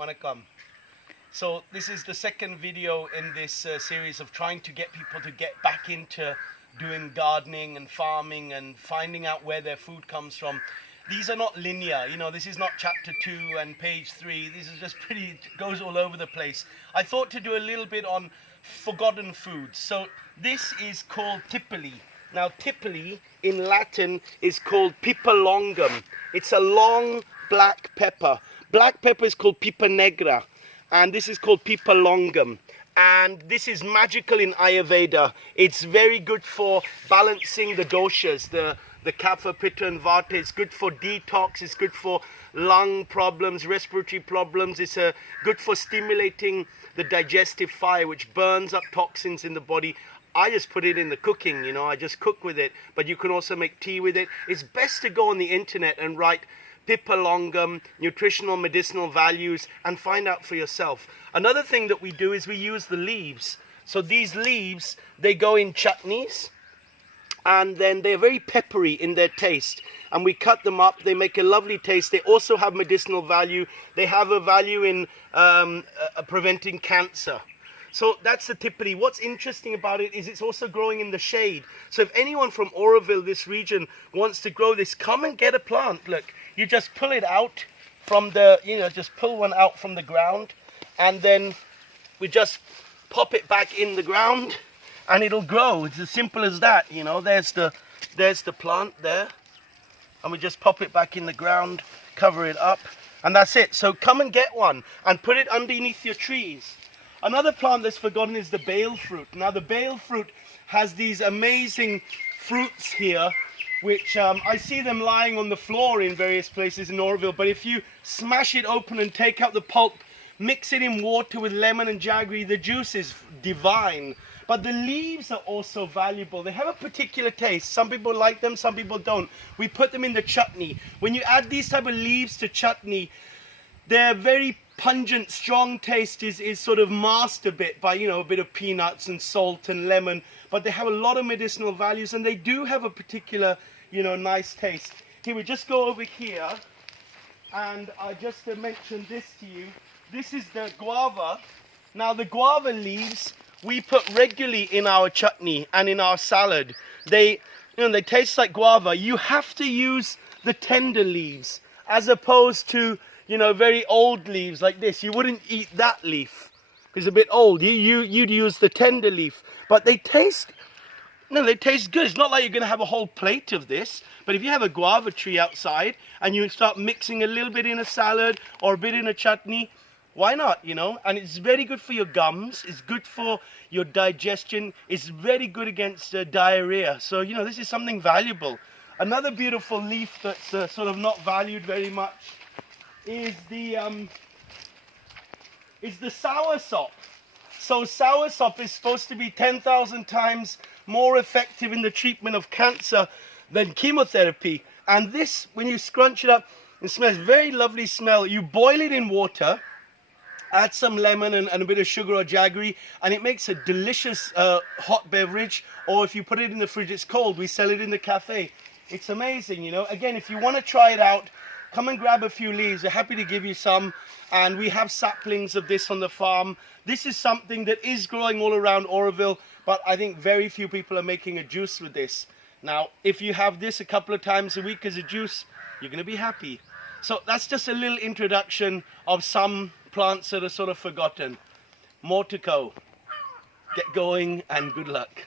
Vanakkam. So this is the second video in this series of trying to get people to get back into doing gardening and farming and finding out where their food comes from. These are not linear, you know, this is not chapter 2 and page 3. This is just pretty, it goes all over the place. I thought to do a little bit on forgotten foods. So this is called tipoli. Now tipoli in Latin is called piper longum. It's a long black pepper. Black pepper is called piper negra, and this is called piper longum. And this is magical in Ayurveda. It's very good for balancing the doshas, the kapha, pitta and vata. It's good for detox. It's good for lung problems, respiratory problems. It's good for stimulating the digestive fire, which burns up toxins in the body. I just put it in the cooking, you know, I just cook with it, but you can also make tea with it. It's best to go on the internet and write piper longum, nutritional medicinal values, and find out for yourself. Another thing that we do is we use the leaves. So these leaves, they go in chutneys, and then they're very peppery in their taste. And we cut them up, they make a lovely taste. They also have medicinal value. They have a value in preventing cancer. So that's the tipoli. What's interesting about it is it's also growing in the shade. So if anyone from Oroville, this region, wants to grow this, come and get a plant. Look, you just pull it out from the, you know, just pull one out from the ground, and then we just pop it back in the ground and it'll grow. It's as simple as that, you know. There's the plant there, and we just pop it back in the ground, cover it up, and that's it. So come and get one and put it underneath your trees. Another plant that's forgotten is the bale fruit. Now the bale fruit has these amazing fruits here, which I see them lying on the floor in various places in Oroville, but if you smash it open and take out the pulp, mix it in water with lemon and jaggery, the juice is divine. But the leaves are also valuable. They have a particular taste. Some people like them, some people don't. We put them in the chutney. When you add these type of leaves to chutney, they're very pungent, strong taste is sort of masked a bit by, you know, a bit of peanuts and salt and lemon, but they have a lot of medicinal values, and they do have a particular, you know, nice taste. Here, we just go over here, and I just mention this to you. This is the guava. Now the guava leaves we put regularly in our chutney and in our salad. They, you know, they taste like guava. You have to use the tender leaves as opposed to, you know, very old leaves like this. You wouldn't eat that leaf because it's a bit old. You'd use the tender leaf, but they taste, no, they taste good. It's not like you're going to have a whole plate of this, but if you have a guava tree outside and you start mixing a little bit in a salad or a bit in a chutney, why not, you know? And it's very good for your gums. It's good for your digestion. It's very good against diarrhea. So, you know, this is something valuable. Another beautiful leaf that's sort of not valued very much is the soursop. So soursop is supposed to be 10,000 times more effective in the treatment of cancer than chemotherapy. And this, when you scrunch it up, it smells very lovely smell. You boil it in water, add some lemon and a bit of sugar or jaggery, and it makes a delicious hot beverage. Or if you put it in the fridge, it's cold. We sell it in the cafe. It's amazing, you know. Again, if you want to try it out, come and grab a few leaves. We're happy to give you some. And we have saplings of this on the farm. This is something that is growing all around Oroville, but I think very few people are making a juice with this. Now, if you have this a couple of times a week as a juice, you're going to be happy. So that's just a little introduction of some plants that are sort of forgotten. More to go. Get going and good luck.